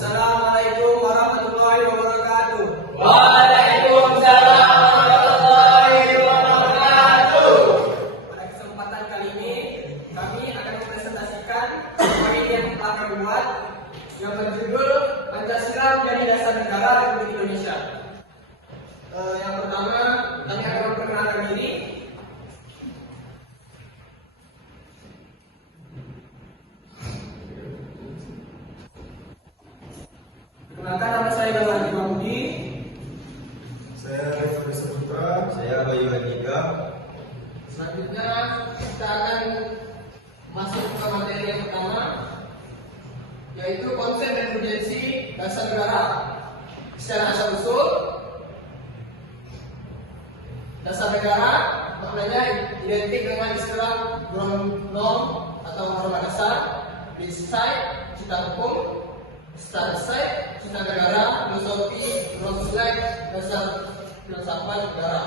Assalamualaikum warahmatullahi wabarakatuh. Waalaikumsalam warahmatullahi wabarakatuh. Pada kesempatan kali ini, kami akan mempresentasikan materi yang telah kami buat yang berjudul Pancasila menjadi dasar negara Republik Indonesia. Yang pertama, kami akan memperkenalkan diri. Perkenalkan, nama saya Bayu Mahmudi. Saya Profesor Putra. Saya Bayu Andika. Selanjutnya kita akan masuk ke materi yang pertama, yaitu konsep dan urgensi dasar negara. Secara asal usul, dasar negara maknanya identik dengan istilah norm atau norma dasar, prinsip, cita hukum, standar, cita negara, filosofi, nilai dasar filsafat negara.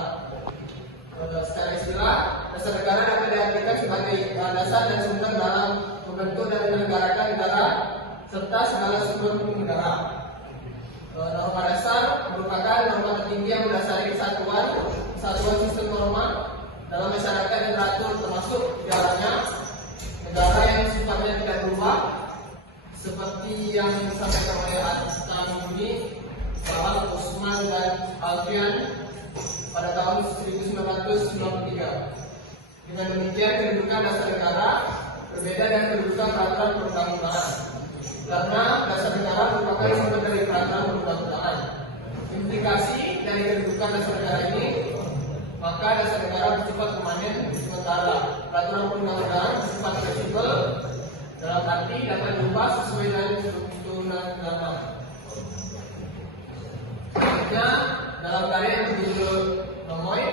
Secara istilah, dasar negara dapat diartikan sebagai dasar dan sumber dalam membentuk dan menyelenggarakan negara serta segala sumber hukum negara. Norma dasar merupakan norma tertinggi yang mendasari kesatuan sistem norma dalam masyarakat yang teratur, termasuk jalannya negara yang sifatnya tidak berubah, seperti yang disampaikan oleh Ustaz ini, Pak Usman dan Alfian pada tahun 1993. Dengan demikian, kedudukan dasar negara berbeda dengan kedudukan peraturan perundang-undangan, karena dasar negara merupakan sumber dari peraturan perundang-undangan. Implikasi dari kedudukan dasar negara ini, maka dasar negara bersifat permanen, sementara peraturan perundang-undangan bersifat fleksibel, dalam arti dapat diubah sesuai dengan tuntunan negara. Selanjutnya, dalam karya yang berjudul Nomoy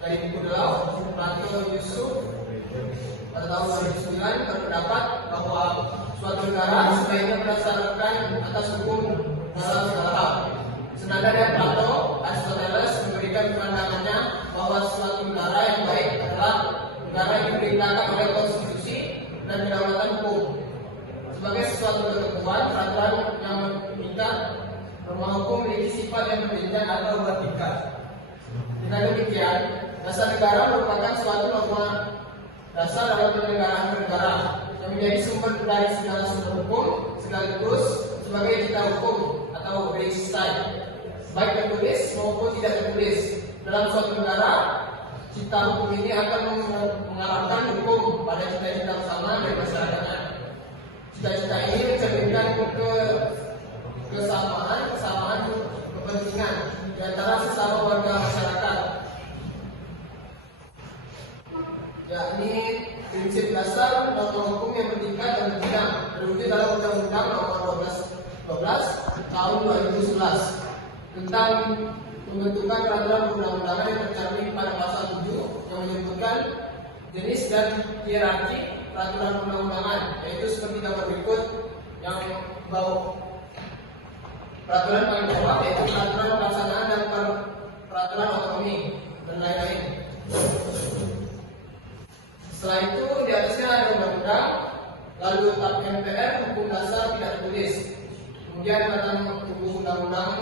dari buku Delau, Prato Yusuf pada tahun 2009 berpendapat bahwa suatu negara sebaiknya berdasarkan atas hukum dalam segala hal. Senada dengan Plato, Aristoteles memberikan pandangannya bahwa suatu negara yang baik adalah negara yang diperintahkan oleh konstitusi dan kedaulatan hukum. Sebagai sesuatu ketentuan, peraturan yang mengikat norma hukum memiliki sifat yang berjenjang atau bertingkat. Dengan demikian, dasar negara merupakan suatu norma dasar dalam penyelenggaraan negara yang menjadi sumber dari segala sumber hukum, sekaligus sebagai cita hukum atau prinsip, baik tertulis maupun tidak tertulis. Dalam suatu negara, cita hukum ini akan mengarahkan hukum pada cita-cita bersama dari masyarakatnya. Cita-cita ini mencerminkan kesamaan kepentingan di antara sesama warga masyarakat, yakni prinsip dasar norma hukum yang bertingkat dan berjenjang terwujud dalam Undang-Undang Nomor 12 Tahun 2011 tentang pembentukan peraturan perundang-undangan yang tercantum pada pasal 7 yang menyebutkan jenis dan hierarki peraturan perundang-undangan, yaitu seperti gambar berikut. Yang bawah peraturan paling bawah yaitu peraturan pelaksanaan dan peraturan otonomi dan lain-lain. Setelah itu di atasnya ada undang-undang, lalu tetap MPR, hukum dasar tidak tertulis, kemudian tentang undang-undang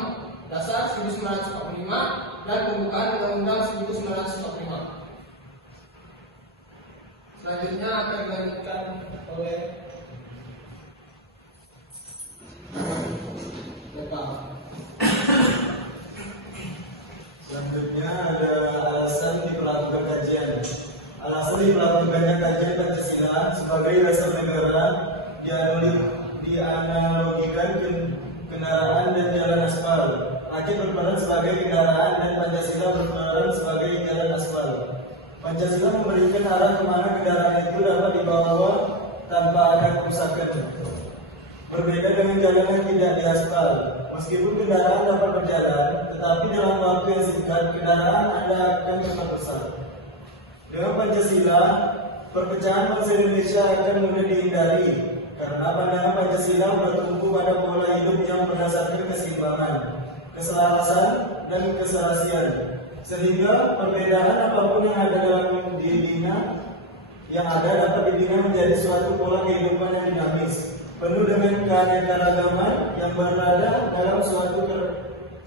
dasar 1945 dan pembukaan undang-undang 1945. Selanjutnya akan dilanjutkan oleh Selanjutnya ada alasan diperlakukan kajian. Alasan diperlakukannya kajian Pancasila sebagai dasar negara dianalogikan kendaraan dan jalan aspal. Aceh berperan sebagai kendaraan dan Pancasila berperan sebagai jalan aspal. Pancasila memberikan arah kemana kendaraan itu dapat dibawa tanpa ada kerusakan. Berbeda dengan jalan yang tidak diaspal. Meskipun kendaraan dapat berjalan, tetapi dalam waktu yang singkat kendaraan Anda akan tetap rusak. Dengan Pancasila, perpecahan bangsa Indonesia akan mudah dihindari karena pandangan Pancasila bertumpu pada pola hidup yang berdasarkan keseimbangan, keselarasan, dan keserasian. Sehingga perbedaan apapun yang ada dalam dirinya dapat dibina menjadi suatu pola kehidupan yang dinamis. penuh dengan keanekaragaman yang berada dalam suatu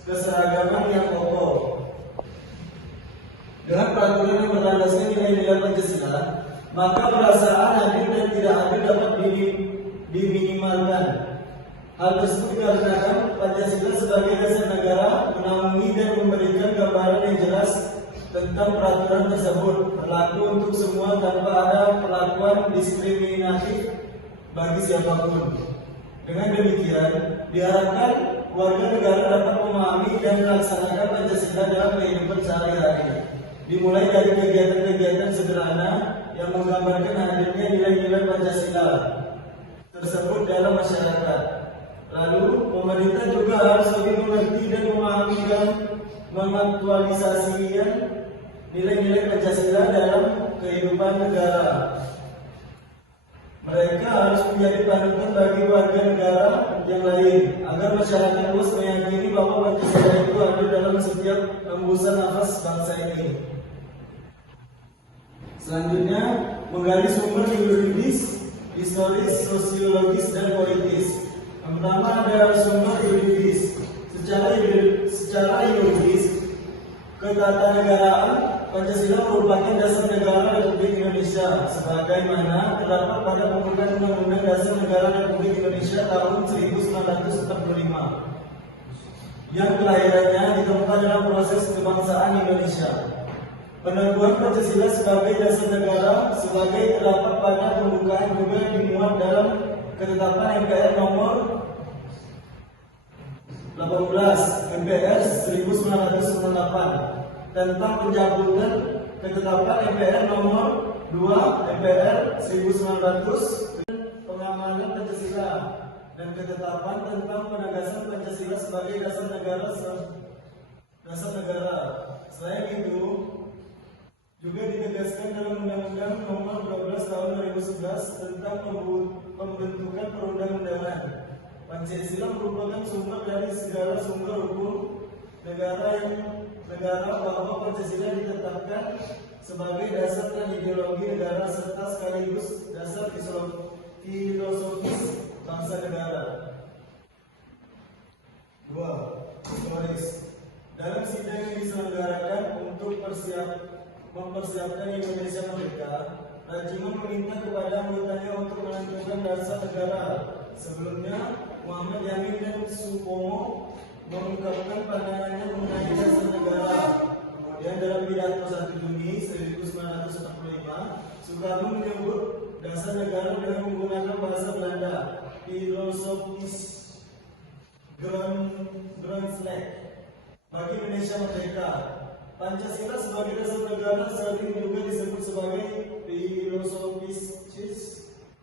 keseragaman yang kokoh. Dengan peraturan yang berlandaskan nilai-nilai Pancasila, maka perasaan adil dan tidak adil dapat diminimalkan. Hal tersebut dikarenakan Pancasila sebagai dasar negara menaungi dan memberikan gambaran yang jelas tentang peraturan tersebut berlaku untuk semua tanpa ada perlakuan diskriminatif bagi siapapun. Dengan demikian, diharapkan warga negara dapat memahami dan melaksanakan Pancasila dalam kehidupan sehari-hari, dimulai dari kegiatan-kegiatan sederhana yang menggambarkan hadirnya nilai-nilai Pancasila tersebut dalam masyarakat. Lalu, pemerintah juga harus lebih mengerti dan memahami dan mengaktualisasikan nilai-nilai Pancasila dalam kehidupan negara. Mereka harus menjadi panutan bagi warga negara yang lain, agar masyarakat luas meyakini bahwa Pancasila itu ada dalam setiap hembusan nafas bangsa ini. Selanjutnya, menggali sumber yuridis, historis, sosiologis, dan politis. Yang pertama ada sumber yuridis. Secara yuridis, ketatanegaraan Pancasila merupakan dasar negara Republik Indonesia, sebagaimana terdapat pada pembukaan Undang-Undang Dasar Negara Republik Indonesia tahun 1945, yang kelahirannya ditemukan dalam proses kebangsaan Indonesia. Peneguhan Pancasila sebagai dasar negara sebagai terdapat pada pembukaan juga dimuat dalam Ketetapan MPR nomor 18 MPR 1998 tentang pencabutan Ketetapan MPR nomor 2 MPR 1900 pengamanan Pancasila dan Ketetapan tentang penegasan Pancasila sebagai dasar negara. Selain itu, juga ditegaskan dalam Undang-Undang nomor 12 tahun 2011 tentang pembentukan perundang-undangan. Pancasila merupakan sumber dari segala sumber hukum negara bahwa Pancasila ditetapkan sebagai dasar dan ideologi negara serta sekaligus dasar filosofis bangsa negara. 2. Historis. Dalam sidang yang diselenggarakan untuk mempersiapkan Indonesia Merdeka, Rajiman meminta kepada anggotanya untuk menentukan dasar negara. Sebelumnya, Muhammad Yamin dan Supomo mengungkapkan pandangannya mengenai dasar negara. Kemudian dalam pidato 1 Juni 1945, Soekarno menyebut dasar negara dengan menggunakan bahasa Belanda, filosofis Grondslag. Bagi Indonesia Merdeka, Pancasila sebagai dasar negara sering juga disebut sebagai filosofis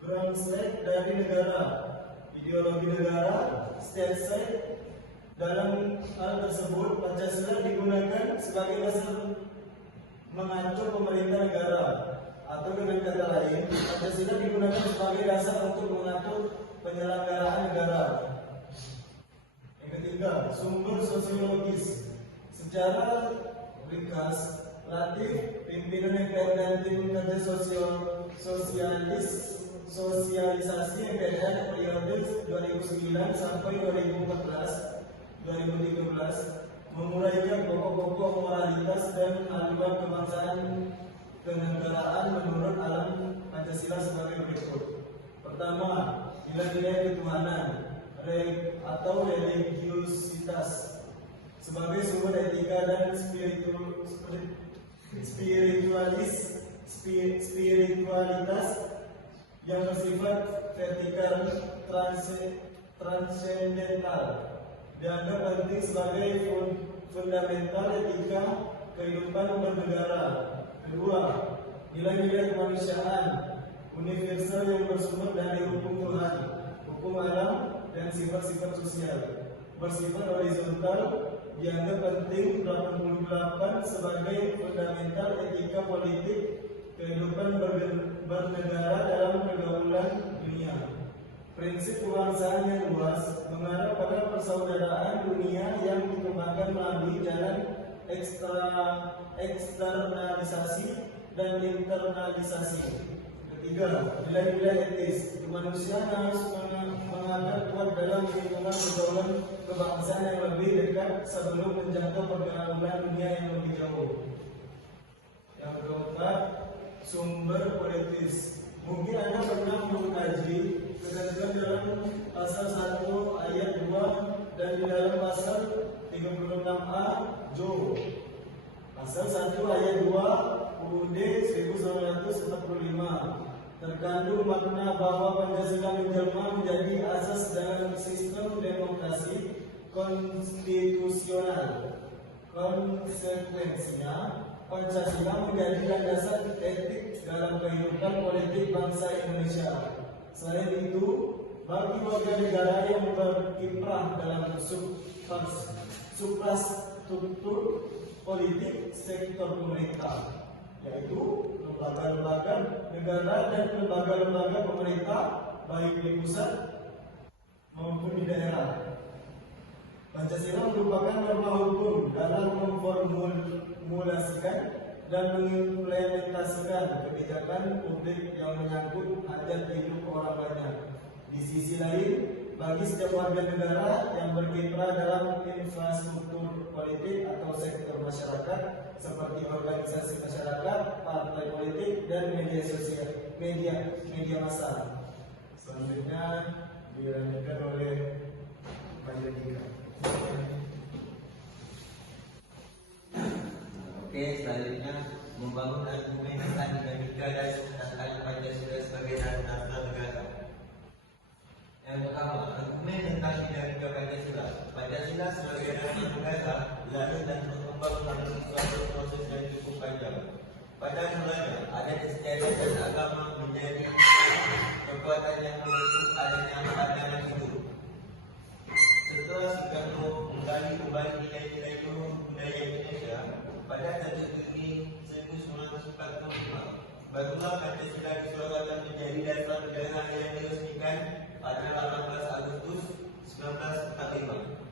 Grondslag dari negara, ideologi negara, state side. Dalam hal tersebut, Pancasila digunakan sebagai dasar mengatur pemerintah negara, atau dengan kata lain, Pancasila digunakan sebagai dasar untuk mengatur penyelenggaraan negara. Yang ketiga, sumber sosiologis. Secara ringkas, Latif, pimpinan MPR dan tim kerja sosialisasi MPR periode 2009 sampai 2013 menguraikan pokok-pokok moralitas dan haluan kebangsaan kenegaraan menurut alam Pancasila sebagai berikut. Pertama, nilai-nilai ketuhanan atau religiusitas sebagai sumber etika dan spiritualitas yang bersifat vertikal transendental dianggap penting sebagai fundamental etika kehidupan bernegara. Kedua, nilai-nilai kemanusiaan universal yang bersumber dari hukum Tuhan, hukum alam, dan sifat-sifat sosial bersifat horizontal dianggap penting 88 sebagai fundamental etika politik kehidupan bernegara dalam pergaulan dunia. Prinsip kebangsaan yang luas mengarah pada persaudaraan dunia yang dikembangkan melalui jalan eksternalisasi dan internalisasi. Ketiga, nilai-nilai etis. Kemanusiaan harus menganggap kuat dalam lingkungan pergaulan kebangsaan yang lebih dekat sebelum menjangkau pergaulan dunia yang lebih jauh. Yang keempat, sumber politis. Mungkin Anda pernah mengkaji ketentuan dalam pasal 1 ayat 2 dan di dalam pasal 36A Jo. Pasal 1 ayat 2 UUD 1945 terkandung makna bahwa Pancasila menjelma menjadi asas dalam sistem demokrasi konstitusional. Konsekuensinya, Pancasila menjadi landasan etik dalam kehidupan politik bangsa Indonesia. Selain itu, bagi warga negara yang berkiprah dalam suprastruktur politik sektor pemerintah, yaitu lembaga-lembaga negara dan lembaga-lembaga pemerintah baik di pusat maupun di daerah. Pancasila merupakan norma hukum dalam memformulasikan dan mengimplementasikan kebijakan publik yang menyangkut hajat hidup orang banyak. Di sisi lain, bagi setiap warga negara yang berkiprah dalam infrastruktur politik atau sektor masyarakat seperti organisasi masyarakat, partai politik, dan media sosial, media massa. Selanjutnya dilanjutkan oleh Pak Yudhika. Oke, selanjutnya membangun argumen tentang dinamika dan tentang Pancasila sebagai dasar negara. Yang pertama, argumen tentang dinamika Pancasila. Pancasila sebagai dasar negara lahir dan berkembang melalui suatu proses yang cukup panjang. Pada mulanya, adat istiadat dan agama menjadi kekuatan yang membentuk adanya pandangan hidup. Setelah Soekarno menggali kembali nilai-nilai luhur budaya Indonesia pada 1 Juni 1945, barulah Pancasila disuarakan menjadi dasar negara yang diresmikan pada 18 Agustus 1945.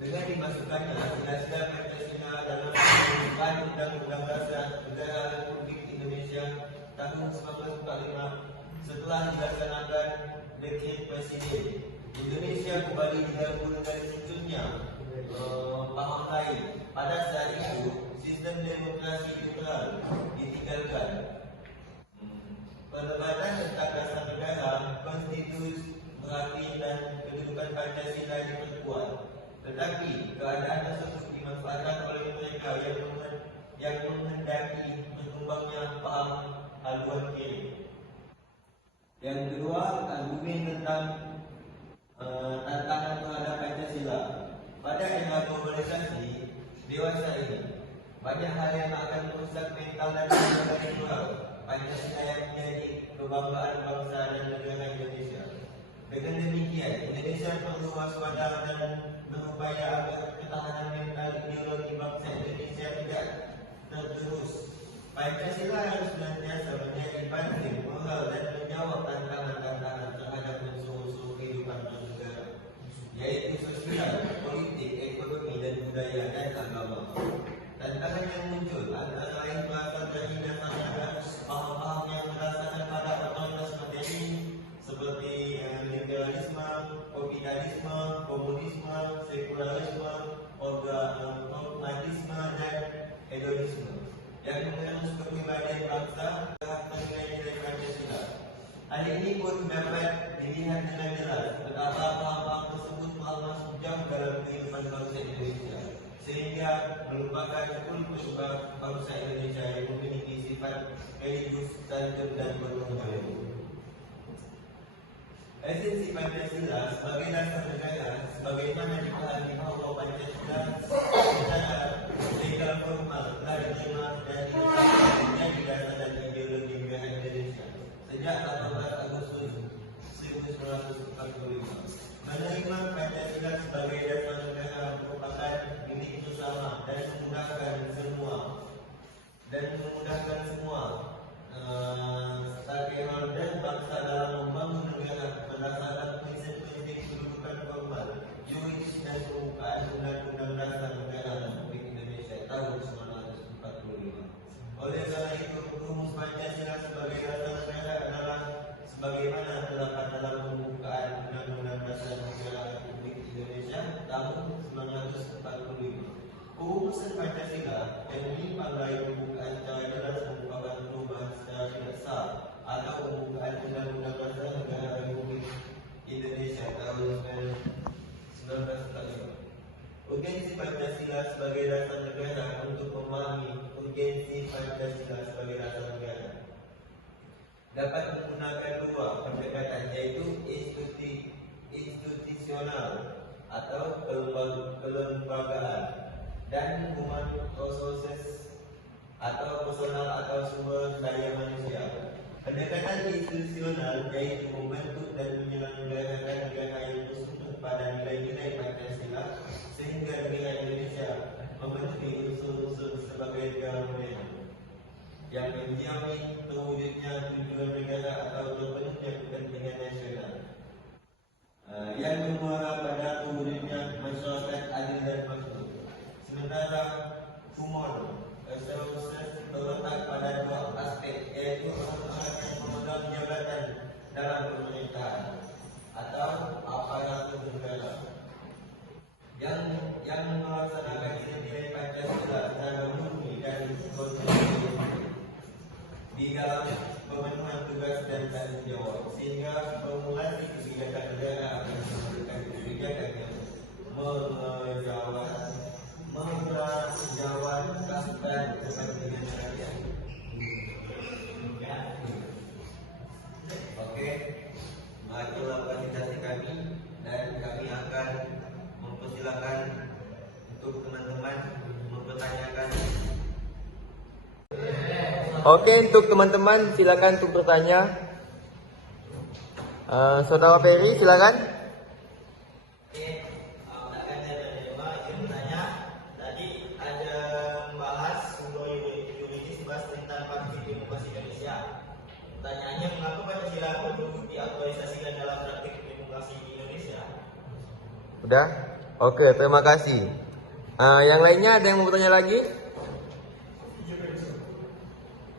Dengan dimasukkannya sila-sila Pancasila dalam pembentukan Undang-Undang Dasar Negara Republik Indonesia tahun 1945, setelah dilaksanakan Dekret Presiden, Indonesia kembali diganggu dengan munculnya paham lain. Pada saat itu, sistem demokrasi liberal ditinggalkan. Perdebatan tentang dasar negara, konstitusi, berarti dan kedudukan Pancasila diperkuat. Tetapi keadaan tersebut dimanfaatkan oleh mereka yang menghendaki berkembangnya paham haluan kiri. Yang kedua, argumen tentang tantangan terhadap Pancasila. Pada era globalisasi dewasa ini, banyak hal yang akan merusak mental dan intelektual Pancasila yang menjadi kebanggaan bangsa dan negara Indonesia. Dengan demikian, Indonesia perlu waspada dan berupaya agar ketahanan mental ideologi bangsa Indonesia tidak tergerus. Pancasila harus senantiasa menjadi panduan moral dan menjawab tantangan-tantangan terhadap unsur-unsur kehidupan bernegara, yaitu sosial, politik, ekonomi, dan budaya dan agama. Tantangan yang muncul antara lain berasal dari dasar paham-paham yang berdasarkan pada otoritas materi seperti liberalisme, kapitalisme, komunisme, sekularisme, pragmatisme, dan hedonisme yang mengerus kepribadian bangsa terhadap nilai-nilai Pancasila. Hal ini pun dapat dilihat dengan jelas betapa paham-paham tersebut telah masuk jauh dalam kehidupan bangsa Indonesia, sehingga melupakan kultur bangsa Indonesia yang memiliki sifat religius, tajam, dan beragam. Esensi Pancasila sebagai dasar negara, sebagaimana dipahami bahwa Pancasila secara legal formal telah diterima dan menjadi dasar dan ideologi negara Indonesia sejak 18 Agustus 1945. Menerima Pancasila sebagai dasar negara merupakan milik bersama dan memudahkan semua stakeholder bangsa dalam membangun negara berdasarkan prinsip-prinsip kedudukan formal, yuridis, dan pembukaan Undang-Undang Dasar Negara Republik Indonesia tahun 1945. Oleh karena itu, rumus Pancasila sebagai dasar negara urusan Pancasila yang dipakai pembukaan secara jelas merupakan perubahan secara tidak sah atau pembukaan Undang-Undang Dasar Negara Republik Indonesia tahun 1945. Urgensi Pancasila sebagai dasar negara untuk memahami urgensi Pancasila sebagai dasar negara dapat menggunakan dua pendekatan, yaitu institusional atau kelembagaan dan human resources atau personal atau sumber daya manusia. Pendekatan institusional yaitu membentuk dan menyelenggarakan negara yang bersumber pada nilai-nilai Pancasila sehingga negara Indonesia memenuhi unsur-unsur sebagai negara modern yang menjamin terwujudnya tujuan negara atau terpenuhnya kepentingan nasional. Yang bermuara pada terwujudnya masyarakat adil dan makmur. Sementara human resources terletak pada dua aspek, yaitu masyarakat pemegang jabatan dalam pemerintahan atau aparatur negara yang melaksanakan nilai Pancasila secara murni dan konsisten di dalam pemenuhan tugas dan tanggung jawab, sehingga formulasi kebijakan negara akan menghasilkan kebijakan yang menjawabkan kepentingan rakyat. Oke, itulah presentasi kami dan kami akan mempersilakan untuk teman-teman mempertanyakan. Oke, untuk teman-teman silakan untuk bertanya. Saudara Ferry silakan. Tadi ada membahas yuridis tentang praktik demokrasi Indonesia. Pertanyaannya, mengapa Pancasila perlu diaktualisasikan dalam praktik demokrasi di Indonesia? Udah? Oke, terima kasih. Yang lainnya ada yang mau bertanya lagi?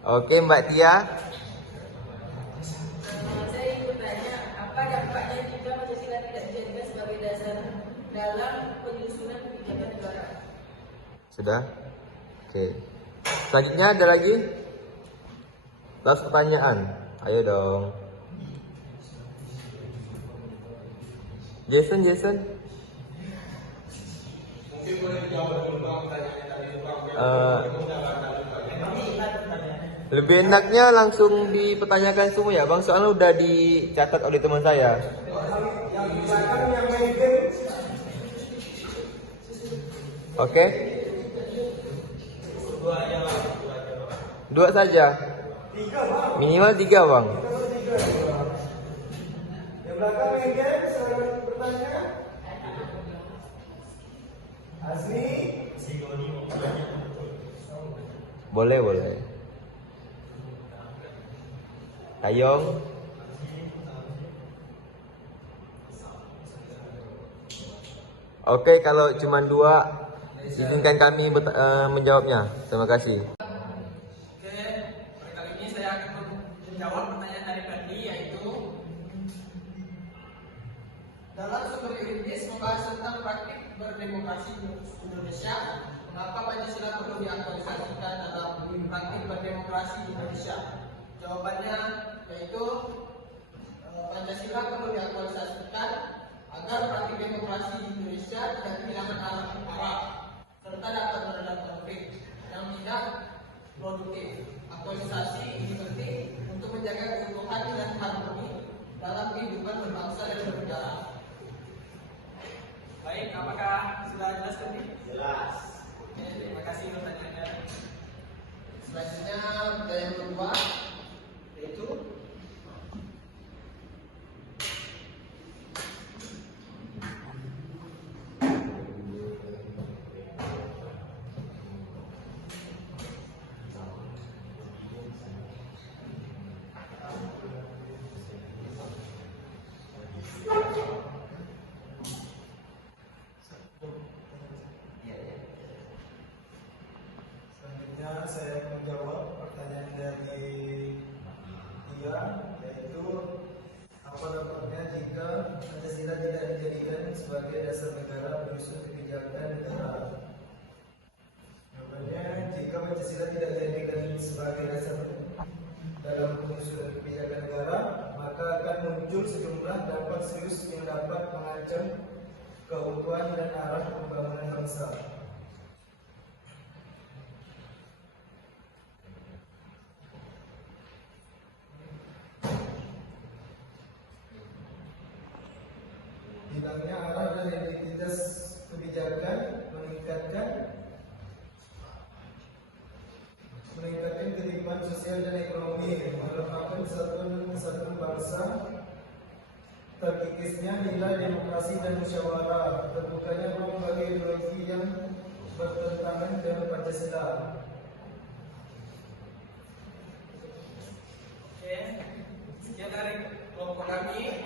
Oke, Mbak Tia. Saya ingin bertanya, apa dampaknya jika Pancasila tidak dijadikan sebagai dasar dalam penyusunan kebijakan negara? Sudah? Oke. Selanjutnya ada lagi? Last pertanyaan. Ayo dong. Jason. Mungkin boleh dijawab dulu Bang pertanyaannya tadi Bang. Lebih enaknya langsung dipertanyakan semua ya Bang, soalnya udah dicatat oleh teman saya. Oke. Dua saja. Minimal 3 Bang. Yang belakang yang game, silakan bertanya. Asmi. Boleh. Tayong. Oke, kalau cuma 2, izinkan kami menjawabnya. Terima kasih. Oke, kali ini saya akan menjawab pertanyaan dari Ferdi, yaitu dalam sumber yuridis membahas tentang praktik berdemokrasi di Indonesia, mengapa Pancasila perlu diaktualisasikan dalam praktik berdemokrasi di Indonesia? Jawabannya yaitu Pancasila perlu diaktualisasikan agar praktik demokrasi di Indonesia tidak kehilangan arah serta dapat meredam konflik yang tidak produktif. Aktualisasi ini penting untuk menjaga keutuhan dan harmoni dalam kehidupan berbangsa dan bernegara. Baik, apakah sudah jelas tadi? Jelas. Oke, terima kasih pertanyaannya. Selanjutnya pertanyaan kedua, yaitu Selanjutnya saya menjawab pertanyaan dari dia, yaitu apa dampaknya jika Pancasila tidak dijadikan sebagai dasar negara menyusun kebijakan negara. Sebenarnya jika Pancasila tidak dijadikan sebagai dasar dalam penyusunan kebijakan negara, maka akan muncul sejumlah dampak serius yang dapat mengancam keutuhan dan arah pembangunan bangsa. Hilangnya arah dan identitas kebijakan meningkatkan kehidupan sosial dan ekonomi, melemahkan kesatuan bangsa, terkikisnya nilai demokrasi dan musyawarah, terbukanya ruang bagi ideologi yang bertentangan dengan Pancasila. Oke, sekian dari kelompok kami.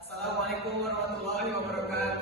Assalamualaikum warahmatullahi wabarakatuh.